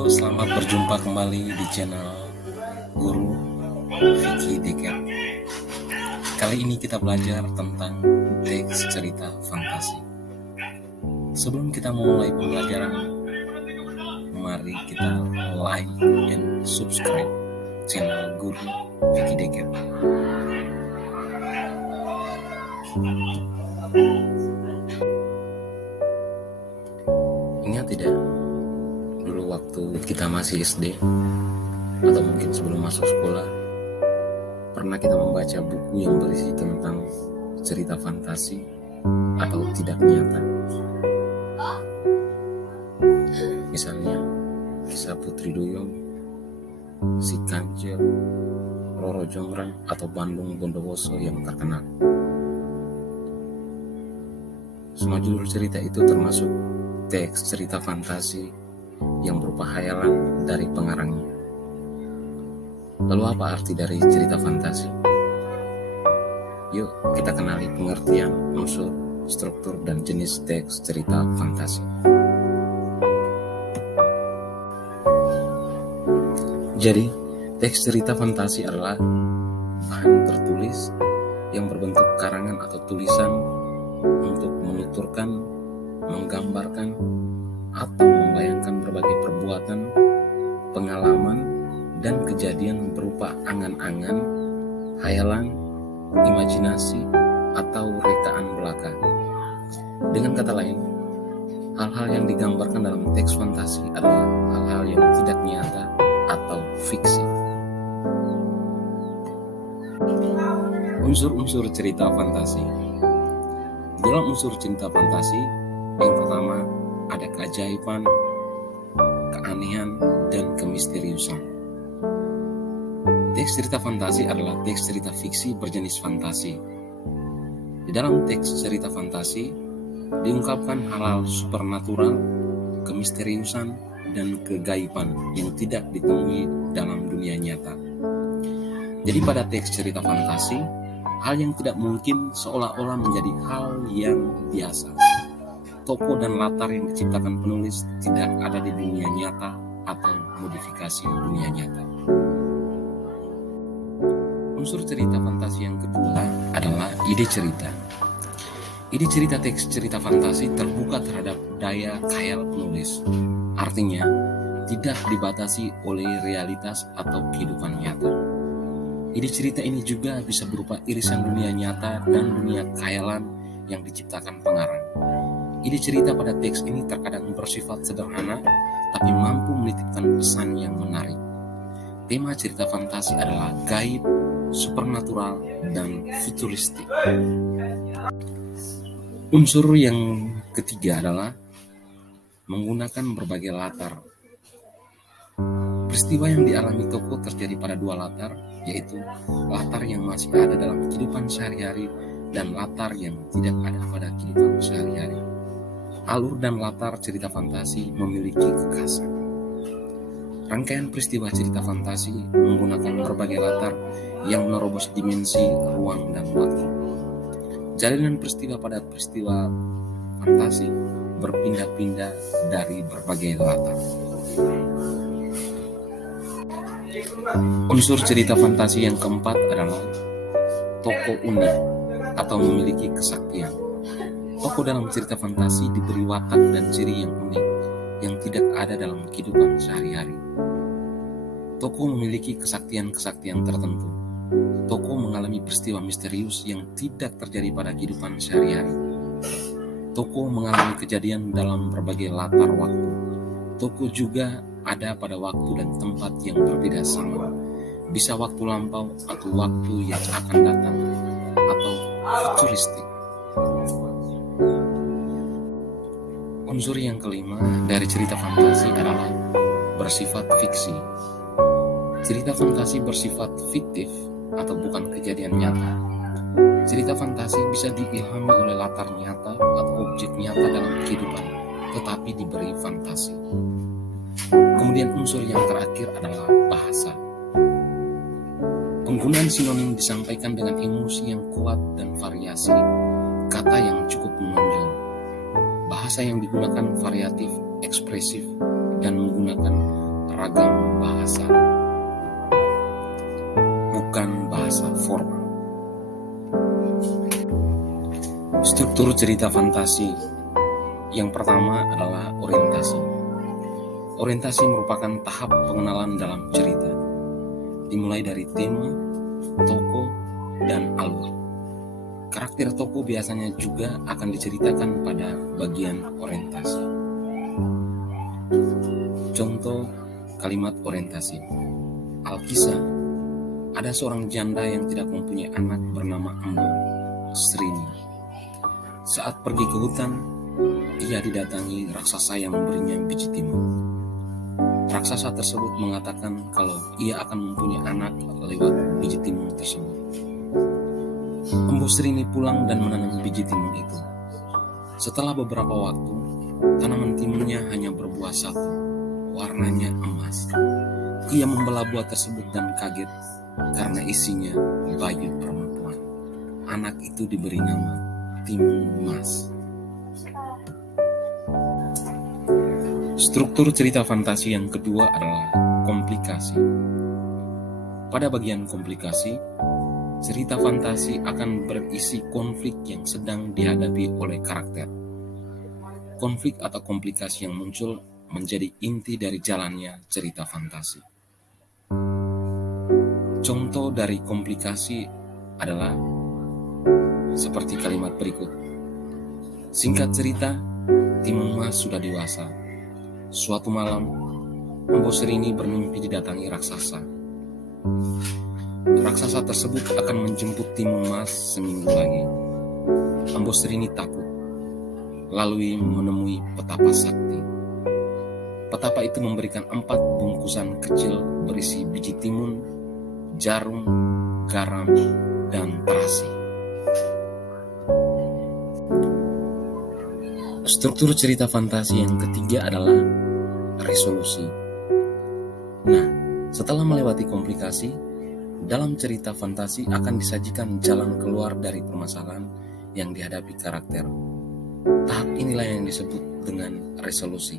Halo, selamat berjumpa kembali di channel Guru Vicky Deker. Kali ini kita belajar tentang teks cerita fantasi. Sebelum kita memulai pembelajaran, mari kita like dan subscribe channel Guru Vicky Deker. Ingat tidak? Dulu waktu kita masih SD atau mungkin sebelum masuk sekolah, pernah kita membaca buku yang berisi tentang cerita fantasi atau tidak nyata. Misalnya kisah Putri Duyung, Si Kancil, Roro Jonggrang, atau Bandung Bondowoso yang terkenal. Semua judul cerita itu termasuk teks cerita fantasi yang berupa hayalan dari pengarangnya. Lalu apa arti dari cerita fantasi? Yuk kita kenali pengertian, unsur, struktur, dan jenis teks cerita fantasi. Jadi, teks cerita fantasi adalah bahan tertulis yang berbentuk karangan atau tulisan untuk menuturkan, menggambarkan, atau membayangkan berbagai perbuatan, pengalaman, dan kejadian berupa angan-angan, hayalan, imajinasi, atau rekaan belaka. Dengan kata lain, hal-hal yang digambarkan dalam teks fantasi adalah hal-hal yang tidak nyata atau fiksi. Unsur-unsur cerita fantasi. Dalam unsur cerita fantasi, yang pertama ada keajaiban, keanehan, dan kemisteriusan. Teks cerita fantasi adalah teks cerita fiksi berjenis fantasi. Di dalam teks cerita fantasi diungkapkan hal-hal supernatural, kemisteriusan, dan kegaiban yang tidak ditemui dalam dunia nyata. Jadi pada teks cerita fantasi, hal yang tidak mungkin seolah-olah menjadi hal yang biasa. Tokoh dan latar yang diciptakan penulis tidak ada di dunia nyata atau modifikasi dunia nyata. Unsur cerita fantasi yang kedua adalah ide cerita. Ide cerita teks cerita fantasi terbuka terhadap daya khayal penulis. Artinya, tidak dibatasi oleh realitas atau kehidupan nyata. Ide cerita ini juga bisa berupa irisan dunia nyata dan dunia khayalan yang diciptakan pengarang. Ide cerita pada teks ini terkadang bersifat sederhana, tapi mampu menitipkan pesan yang menarik. Tema cerita fantasi adalah gaib, supernatural, dan futuristik. Unsur yang ketiga adalah menggunakan berbagai latar. Peristiwa yang dialami tokoh terjadi pada dua latar, yaitu latar yang masih ada dalam kehidupan sehari-hari dan latar yang tidak ada pada kehidupan sehari-hari. Alur dan latar cerita fantasi memiliki kekhasan. Rangkaian peristiwa cerita fantasi menggunakan berbagai latar yang menerobos dimensi, ruang, dan waktu. Jalinan peristiwa pada peristiwa fantasi berpindah-pindah dari berbagai latar. Unsur cerita fantasi yang keempat adalah tokoh unik atau memiliki kesaktian. Tokoh dalam cerita fantasi diberi watak dan ciri yang unik yang tidak ada dalam kehidupan sehari-hari. Tokoh memiliki kesaktian-kesaktian tertentu. Tokoh mengalami peristiwa misterius yang tidak terjadi pada kehidupan sehari-hari. Tokoh mengalami kejadian dalam berbagai latar waktu. Tokoh juga ada pada waktu dan tempat yang berbeda sama. Bisa waktu lampau atau waktu yang akan datang, atau futuristik. Unsur yang kelima dari cerita fantasi adalah bersifat fiksi. Cerita fantasi bersifat fiktif atau bukan kejadian nyata. Cerita fantasi bisa diilhami oleh latar nyata atau objek nyata dalam kehidupan, tetapi diberi fantasi. Kemudian unsur yang terakhir adalah bahasa. Penggunaan sinonim disampaikan dengan emosi yang kuat dan variasi kata yang cukup menonjol. Bahasa yang digunakan variatif, ekspresif, dan menggunakan ragam bahasa, bukan bahasa formal. Struktur cerita fantasi yang pertama adalah orientasi. Orientasi merupakan tahap pengenalan dalam cerita, dimulai dari tema, tokoh, dan alur. Karakter tokoh biasanya juga akan diceritakan pada bagian orientasi. Contoh kalimat orientasi. Alkisah, ada seorang janda yang tidak mempunyai anak bernama Ambo Srini. Saat pergi ke hutan, ia didatangi raksasa yang memberinya biji timun. Raksasa tersebut mengatakan kalau ia akan mempunyai anak lewat biji timun tersebut. Ambo Srini pulang dan menanam biji timun itu. Setelah beberapa waktu, tanaman timunnya hanya berbuah satu, warnanya emas. Ia membelah buah tersebut dan kaget karena isinya bayi perempuan. Anak itu diberi nama Timun Mas. Struktur cerita fantasi yang kedua adalah komplikasi. Pada bagian komplikasi, cerita fantasi akan berisi konflik yang sedang dihadapi oleh karakter. Konflik atau komplikasi yang muncul menjadi inti dari jalannya cerita fantasi. Contoh dari komplikasi adalah seperti kalimat berikut. Singkat cerita, Timun Mas sudah dewasa. Suatu malam, Ambo Srini bermimpi didatangi raksasa. Raksasa tersebut akan menjemput Timun Mas seminggu lagi. Ambo Srini takut, lalu menemui petapa sakti. Petapa itu memberikan 4 bungkusan kecil berisi biji timun, jarum, garam, dan terasi. Struktur cerita fantasi yang ketiga adalah resolusi. Nah, setelah melewati komplikasi, dalam cerita fantasi akan disajikan jalan keluar dari permasalahan yang dihadapi karakter. Tahap inilah yang disebut dengan resolusi.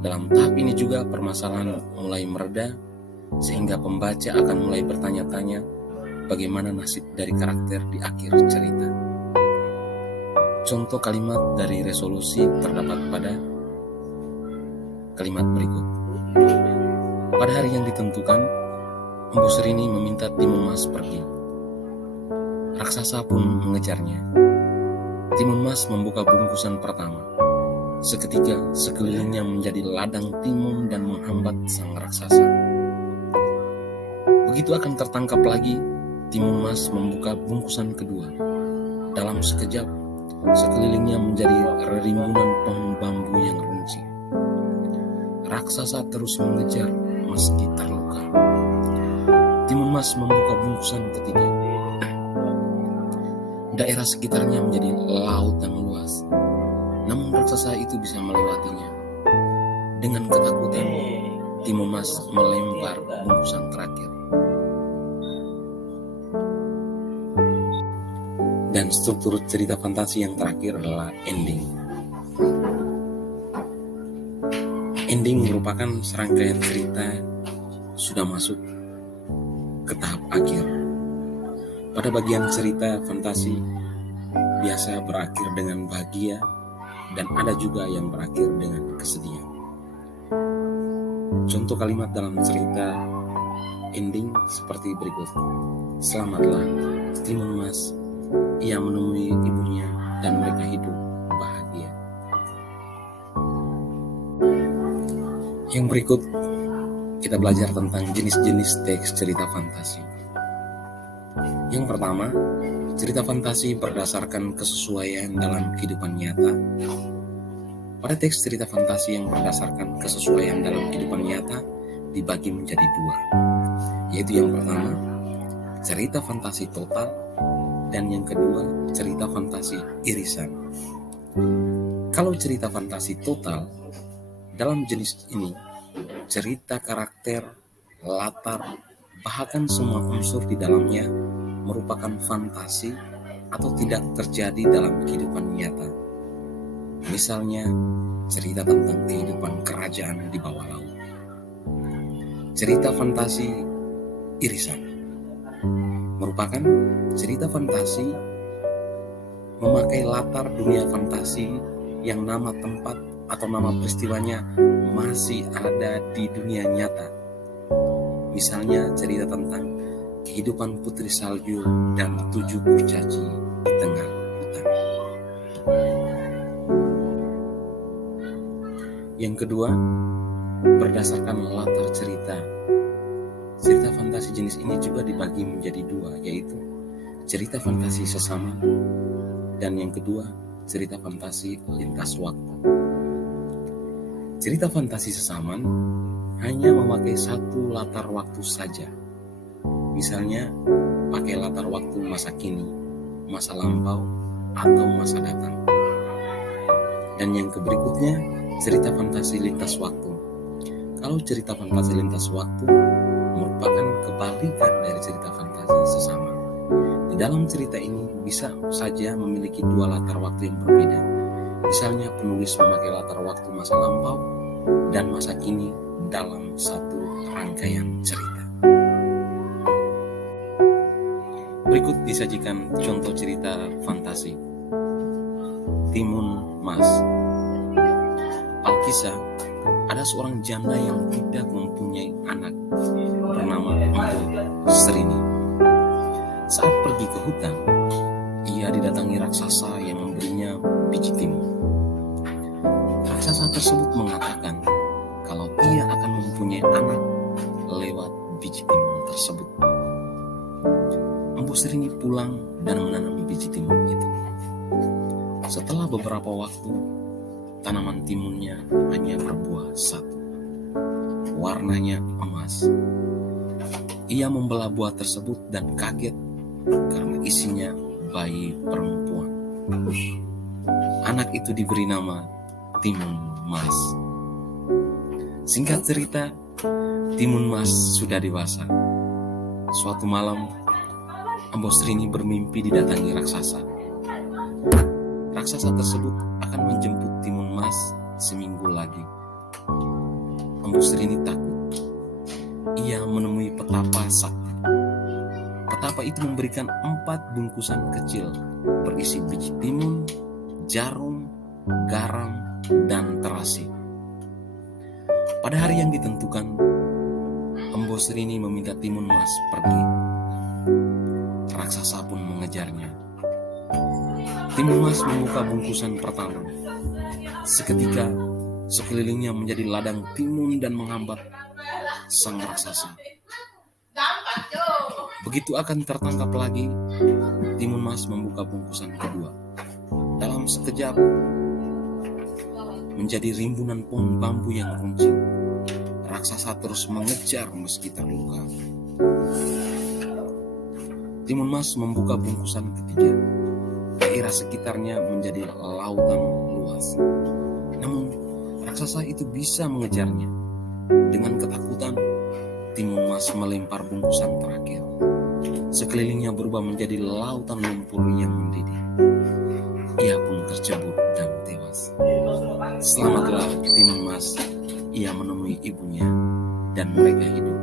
Dalam tahap ini juga permasalahan mulai mereda, sehingga pembaca akan mulai bertanya-tanya bagaimana nasib dari karakter di akhir cerita. Contoh kalimat dari resolusi terdapat pada kalimat berikut. Pada hari yang ditentukan, Ambo Srini meminta Timun Mas pergi. Raksasa pun mengejarnya. Timun Mas membuka bungkusan pertama. Seketika sekelilingnya menjadi ladang timun dan menghambat sang raksasa. Begitu akan tertangkap lagi, Timun Mas membuka bungkusan kedua. Dalam sekejap, sekelilingnya menjadi rimbunan pohon bambu yang runcing. Raksasa terus mengejar meski terluka. Timun Mas membuka bungkusan ketiga. Daerah sekitarnya menjadi laut yang luas. Namun raksasa itu bisa melewatinya. Dengan ketakutan, Timun Mas melempar bungkusan terakhir. Dan struktur cerita fantasi yang terakhir adalah ending. Ending merupakan serangkaian cerita sudah masuk ke tahap akhir. Pada bagian cerita fantasi biasa berakhir dengan bahagia dan ada juga yang berakhir dengan kesedihan. Contoh kalimat dalam cerita ending seperti berikut. Selamatlah, Timun Mas. Ia menemui ibunya dan mereka hidup bahagia. Yang berikut kita belajar tentang jenis-jenis teks cerita fantasi. Yang pertama, cerita fantasi berdasarkan kesesuaian dalam kehidupan nyata. Pada teks cerita fantasi yang berdasarkan kesesuaian dalam kehidupan nyata dibagi menjadi 2, yaitu yang pertama, cerita fantasi total, dan yang kedua, cerita fantasi irisan. Kalau cerita fantasi total, dalam jenis ini, cerita karakter, latar, bahkan semua unsur di dalamnya merupakan fantasi atau tidak terjadi dalam kehidupan nyata. Misalnya, cerita tentang kehidupan kerajaan di bawah laut. Cerita fantasi irisan merupakan cerita fantasi memakai latar dunia fantasi yang nama tempat atau nama peristiwanya masih ada di dunia nyata. Misalnya cerita tentang kehidupan putri salju dan 7 kurcaci di tengah hutan. Yang kedua, berdasarkan latar cerita. Cerita fantasi jenis ini juga dibagi menjadi 2, yaitu cerita fantasi sesama dan yang kedua, cerita fantasi lintas waktu. Cerita fantasi sesaman hanya memakai satu latar waktu saja. Misalnya, pakai latar waktu masa kini, masa lampau, atau masa datang. Dan yang berikutnya, cerita fantasi lintas waktu. Kalau cerita fantasi lintas waktu merupakan kebalikan dari cerita fantasi sesama. Di dalam cerita ini bisa saja memiliki 2 latar waktu yang berbeda. Misalnya penulis memakai latar waktu masa lampau dan masa kini dalam satu rangkaian cerita. Berikut disajikan contoh cerita fantasi. Timun Mas. Alkisah, ada seorang janda yang tidak mempunyai anak bernama Empu Srini. Saat pergi ke hutan, ia didatangi raksasa yang memberinya biji timun. Raksasa tersebut mengatakan kalau ia akan mempunyai anak lewat biji timun tersebut. Empu Srini pulang dan menanam biji timun itu. Setelah beberapa waktu, tanaman timunnya hanya berbuah 1. Warnanya emas. Ia membelah buah tersebut dan kaget karena isinya bayi perempuan. Anak itu diberi nama Timun Mas. Singkat cerita, Timun Mas sudah dewasa. Suatu malam, Empu Srini bermimpi didatangi raksasa. Raksasa tersebut akan menjemput Timun Mas seminggu lagi. Empu Srini takut. Ia menemui petapa sakti. Petapa itu memberikan 4 bungkusan kecil berisi biji timun, jarum, garam, dan terasi. Pada hari yang ditentukan, Empu Srini meminta Timun Mas pergi. Raksasa pun mengejarnya. Timun Mas membuka bungkusan pertama. Seketika, sekelilingnya menjadi ladang timun dan menghambat sang raksasa. Begitu akan tertangkap lagi, Timun Mas membuka bungkusan kedua. Dalam sekejap, menjadi rimbunan pohon bambu yang runcing. Raksasa terus mengejar meski terluka. Timun Mas membuka bungkusan ketiga. Daerah sekitarnya menjadi lautan luas. Namun, raksasa itu bisa mengejarnya. Dengan ketakutan, Timun Mas melempar bungkusan terakhir. Sekelilingnya berubah menjadi lautan lumpur yang mendidih. Ia pun tercebur dan tewas. Selamatlah Timun Mas. Ia menemui ibunya dan mereka hidup